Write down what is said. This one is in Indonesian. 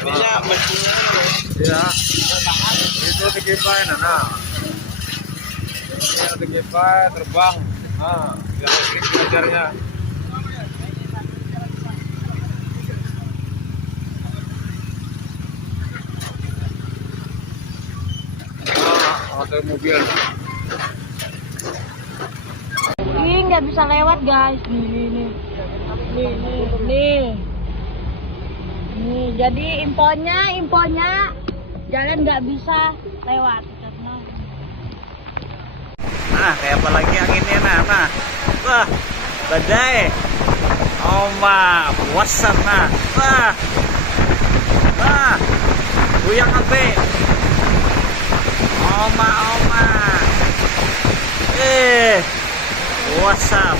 Ininya mesinnya Ya, itu dikipai nah. Ini dikipai terbang. Nah, yang listrik belajarnya. Nah, ada mobil. Ini nggak bisa lewat guys. Nih. Jadi infonya jalan nggak bisa lewat. Nah, kayak apa lagi anginnya nah. Wah, badai. Oma, puasan nah. Wah. Wah. Goyang ape. Oma. Puasan.